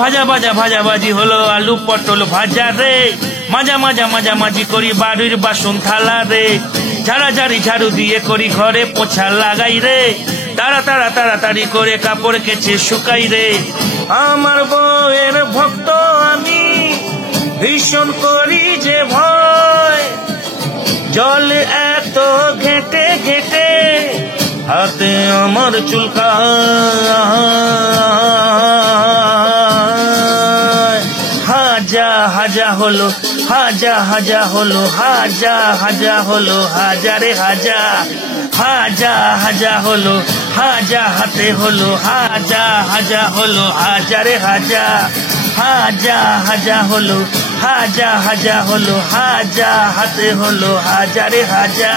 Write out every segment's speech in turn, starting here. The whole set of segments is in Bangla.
ভাজা ভাজা ভাজাভাজি হলো আলু পটল ভাজা রে, মাজা মাজা মাঝামাঝি করি বাড়ির বাসন থালা রে, ঝাড়াঝাড়ি ঝাড়ু দিয়ে করি ঘরে পোছা লাগাই রে, তাড়াতাড়ি করে কাপড় কেচে শুকাই রে। আমার বউয়ের ভক্ত আমি, ভীষণ করি যে ভয়, জল এত ঘেটে ঘেটে হাতে আমার চুলকায়। হাজা হাজা হলো, হাজা হাজা হলো, হাজা হাজা হলো, হাজারে হাজা, হাজা হাজা হলো, হাজা হাতে হলো, হাজা হাজা হলো, হাজারে হাজা, হাজা হাজা হলো, হাজা হাজা হলো, হাজা হাতে হলো, হাজারে হাজা।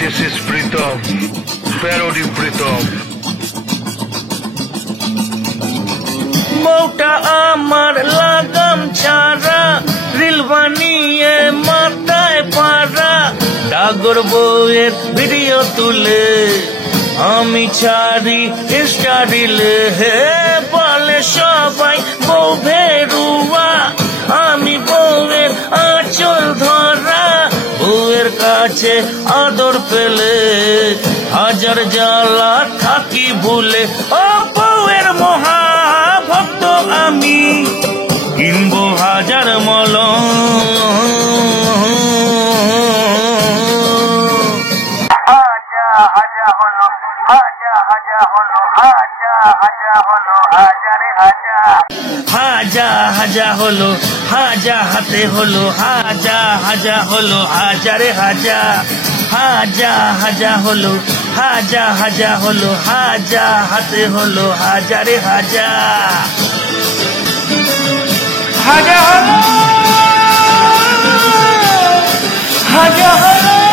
This is Pritam, Parody Pritam. বউটা আমার লাগাম ছাড়া, রিল বানিয়ে মাথায় পাড়া, ডাগর বউয়ের ভিডিও তুলে আমি ছাড়ি ইনস্টা রিলে। হে বলে সবাই বউ ভেরুয়া, আমি বউয়ের আঁচল ধরা, বউয়ের কাছে আদর পেলে হাজার জ্বালা থাকি ভুলে। ও বউয়ের মহাভক্ত আমি, কিনবো হাজার মলম। হাজা হাজা হলো, হাজা হাজা হলো, হাজা হাজা হলো, হাজারে হাজা, হাজা হাজা হলো, হাজা হাতে হলো, হাজা হাজা হলো, হাজারে হাজা, হাজা হাজা হলো, হাজা হাজা হলো, হাজা হাতে হলো, হাজারে হাজা। হাজা হলো, হাজা হলো।